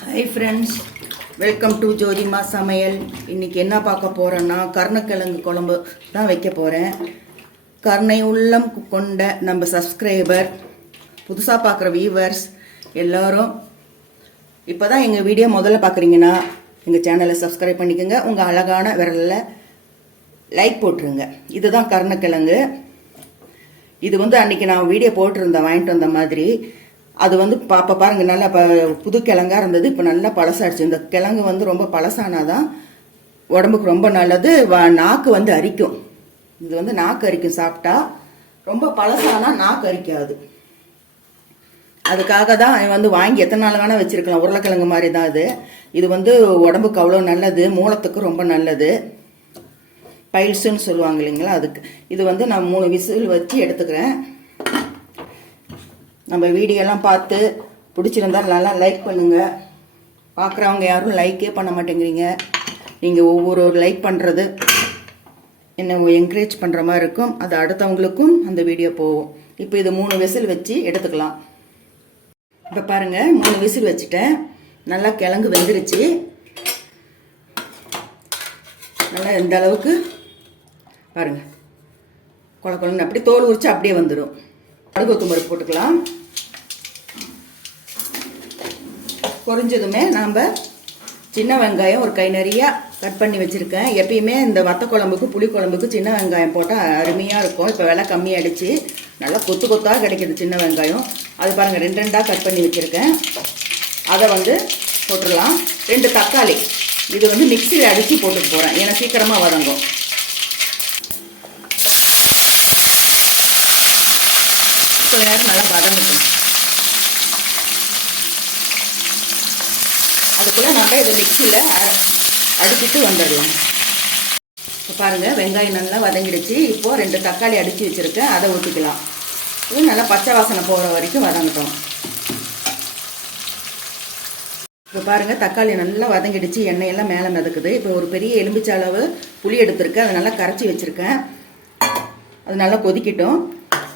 Hi friends, welcome to ஜோதிமா சமையல். இன்றைக்கி என்ன பார்க்க போகிறேன்னா கருணக்கிழங்கு குழம்பு தான் வைக்க போகிறேன். கருணை உள்ளம் கொண்ட நம்ம சப்ஸ்கிரைபர், புதுசாக பார்க்குற வியூவர்ஸ் எல்லோரும் இப்போ தான் எங்கள் வீடியோ முதல்ல பார்க்குறீங்கன்னா எங்கள் சேனலை சப்ஸ்கிரைப் பண்ணிக்கோங்க. உங்கள் அழகான விரலில் லைக் போட்டுருங்க. இதுதான் கருணக்கிழங்கு. இது அன்றைக்கி நான் வீடியோ போட்டிருந்தேன் வாங்கிட்டு வந்த மாதிரி. அது பாருங்க நல்லா புது கிழங்கா இருந்தது. இப்போ நல்லா பழசாயிடுச்சு. இந்த கிழங்கு ரொம்ப பழசானாதான் உடம்புக்கு ரொம்ப நல்லது. நாக்கு அரிக்கும். இது நாக்கு அரிக்கும் சாப்பிட்டா. ரொம்ப பழசானா நாக்கு அரிக்காது. அதுக்காக தான் வாங்கி எத்தனை நாள் வேணா வச்சிருக்கலாம். உருளைக்கிழங்கு மாதிரி தான் இது. இது உடம்புக்கு அவ்வளோ நல்லது, மூலத்துக்கு ரொம்ப நல்லது. பைல்ஸுன்னு சொல்லுவாங்க இல்லைங்களா, அதுக்கு. இது நான் 3 விசில் வச்சு எடுத்துக்கிறேன். நம்ம வீடியோலாம் பார்த்து பிடிச்சிருந்தால் நல்லா லைக் பண்ணுங்கள். பார்க்குறவங்க யாரும் லைக்கே பண்ண மாட்டேங்கிறீங்க. நீங்கள் ஒவ்வொரு லைக் பண்ணுறது என்ன என்கரேஜ் பண்ணுற மாதிரி இருக்கும். அது அடுத்தவங்களுக்கும் அந்த வீடியோ போகும். இப்போ இது 3 விசில் வச்சு எடுத்துக்கலாம். இப்போ பாருங்கள், 3 விசில் வச்சுட்டேன். நல்லா கிழங்கு வெந்துருச்சு. நல்லா இந்த அளவுக்கு பாருங்கள், குழக்குழன்னு அப்படி தோல் உரிச்சு அப்படியே வந்துடும். கடுகு பருப்பு போட்டுக்கலாம். பொரிஞ்சதுமே நாம் சின்ன வெங்காயம் ஒரு கை நிறையா கட் பண்ணி வச்சுருக்கேன். எப்பயுமே இந்த வத்த குழம்புக்கு புளி குழம்புக்கு சின்ன வெங்காயம் போட்டால் அருமையாக இருக்கும். இப்போ விலை கம்மியாகிடுச்சு. நல்லா கொத்து கொத்தாக கிடைக்கிது சின்ன வெங்காயம். அது பாருங்கள், 2 கட் பண்ணி வச்சுருக்கேன். அதை போட்டுடலாம். 2 தக்காளி. இது மிக்சியில் அடித்து போட்டுட்டு போகிறேன், ஏன்னா சீக்கிரமாக வதங்கும். நல்லா வதங்கட்டும். அதுக்குள்ள நம்ம இதை மிக்சியில் அடிச்சுட்டு வந்துடலாம். இப்போ பாருங்கள், வெங்காயம் நல்லா வதங்கிடுச்சு. இப்போது 2 தக்காளி அடித்து வச்சுருக்கேன், அதை ஊற்றிக்கலாம். இது நல்லா பச்சை வாசனை போகிற வரைக்கும் வதங்கட்டும். இப்போ பாருங்கள், தக்காளி நல்லா வதங்கிடுச்சு. எண்ணெயெல்லாம் மேலே மிதக்குது. இப்போ ஒரு பெரிய எலும்பிச்சை அளவு புளி எடுத்துருக்கேன். அதை நல்லா கரைச்சி வச்சுருக்கேன். அது நல்லா கொதிக்கட்டும்.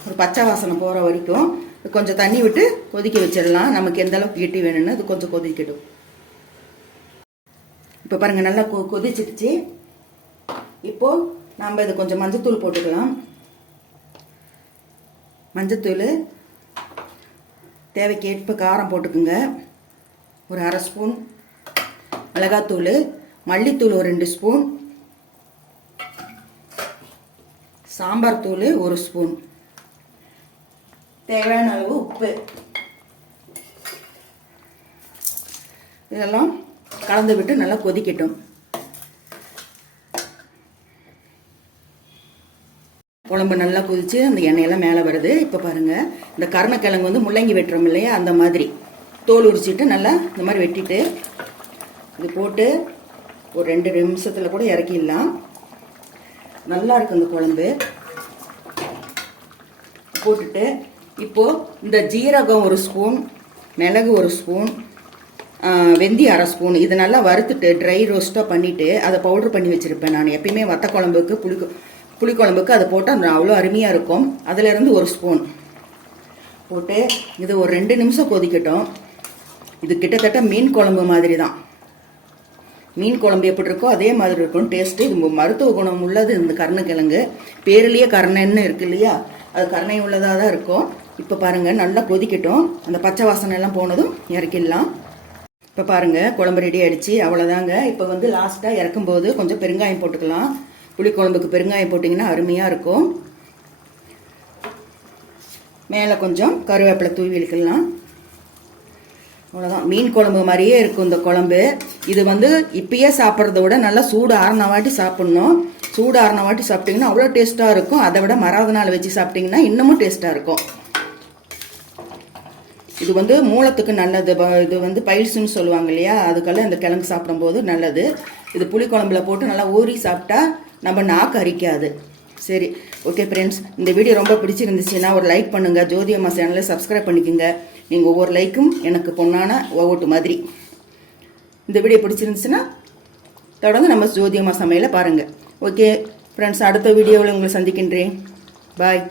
ஒரு பச்சை வாசனை போகிற வரைக்கும் கொஞ்சம் தண்ணி விட்டு கொதிக்க வச்சிடலாம். நமக்கு எந்த அளவுக்கு கெட்டி வேணும்னு அது கொஞ்சம் கொதிக்கட்டும். இப்போ பாருங்கள், நல்லா கொதிச்சிடுச்சு. இப்போது நம்ம இது கொஞ்சம் மஞ்சத்தூள் போட்டுக்கலாம். மஞ்சத்தூள் தேவைக்கேற்ப காரம் போட்டுக்குங்க. ஒரு 1/2 ஸ்பூன் மிளகாத்தூள், மல்லித்தூள் ஒரு 2 ஸ்பூன், சாம்பார் தூள் 1 ஸ்பூன், தேவையான அளவு உப்பு. இதெல்லாம் கலந்து விட்டு நல்லா கொதிக்கட்டும். குழம்பு நல்லா கொதிச்சு அந்த எண்ணெயெல்லாம் மேலே வருது. இப்போ பாருங்கள், இந்த கருணக்கிழங்கு முள்ளங்கி வெட்டுறோம் இல்லையா, அந்த மாதிரி தோல் உரிச்சிட்டு நல்லா இந்த மாதிரி வெட்டிட்டு இது போட்டு ஒரு 2 நிமிஷத்தில் கூட இறக்கிடலாம். நல்லா இருக்கும் இந்த குழம்பு. போட்டுட்டு இப்போது இந்த ஜீரகம் 1 ஸ்பூன், மிளகு 1 ஸ்பூன், வெந்தயம் 1/2 ஸ்பூன், இது நல்லா வறுத்துட்டு ட்ரை ரோஸ்ட்டாக பண்ணிவிட்டு அதை பவுடர் பண்ணி வச்சுருப்பேன். நான் எப்பயுமே வத்த குழம்புக்கு புளிக்குழம்புக்கு அதை போட்டால் அவ்வளோ அருமையாக இருக்கும். அதிலேருந்து 1 ஸ்பூன் போட்டு இது ஒரு 2 நிமிஷம் கொதிக்கட்டும். இது கிட்டத்தட்ட மீன் குழம்பு மாதிரி தான். மீன் குழம்பு எப்படி இருக்கோ அதே மாதிரி இருக்கும் டேஸ்ட்டு. இது மருத்துவ குணம் உள்ளது. இந்த கருணக்கிழங்கு பேர்லேயே கருணைன்னு இருக்கு இல்லையா, அது கருணை உள்ளதாக தான் இருக்கும். இப்போ பாருங்கள், நல்லா கொதிக்கட்டும். அந்த பச்சை வாசனை எல்லாம் போனதும் இறக்கிடலாம். இப்போ பாருங்கள், குழம்பு ரெடி ஆகிடுச்சு. அவ்வளோதாங்க. இப்போ லாஸ்ட்டாக இறக்கும்போது கொஞ்சம் பெருங்காயம் போட்டுக்கலாம். புளிக்குழம்புக்கு பெருங்காயம் போட்டிங்கன்னா அருமையாக இருக்கும். மேலே கொஞ்சம் கருவேப்பிலை தூவி வைக்கலாம். அவ்வளோதான். மீன் குழம்பு மாதிரியே இருக்கும் இந்த குழம்பு. இது இப்பயே சாப்பிட்றத விட நல்லா சூடு ஆறின வாட்டி சாப்பிட்ணும். சூடு ஆறின வாட்டி சாப்பிட்டிங்கன்னா அவ்வளோ டேஸ்ட்டாக இருக்கும். அதை விட மறாத நாள் வச்சு சாப்பிட்டிங்கன்னா இன்னமும் டேஸ்ட்டாக இருக்கும். இது மூலத்துக்கு நல்லது. இது பைல்ஸுன்னு சொல்லுவாங்க இல்லையா, அதுக்கெல்லாம் இந்த கிழங்கு சாப்பிடும்போது நல்லது. இது புளிக்குழம்புல போட்டு நல்லா ஊறி சாப்பிட்டா நம்ம நாக்கு அரிக்காது. சரி, ஓகே ஃப்ரெண்ட்ஸ், இந்த வீடியோ ரொம்ப பிடிச்சிருந்துச்சுன்னா ஒரு லைக் பண்ணுங்கள். ஜோதி அம்மா சேனலை சப்ஸ்கிரைப் பண்ணிக்கோங்க. நீங்கள் ஒவ்வொரு லைக்கும் எனக்கு பொண்ணான ஓட்டு மாதிரி. இந்த வீடியோ பிடிச்சிருந்துச்சுன்னா தொடர்ந்து நம்ம ஜோதி அம்மா சமையலை பாருங்கள். ஓகே ஃப்ரெண்ட்ஸ், அடுத்த வீடியோவில் உங்களை சந்திக்கின்றேன். பாய்.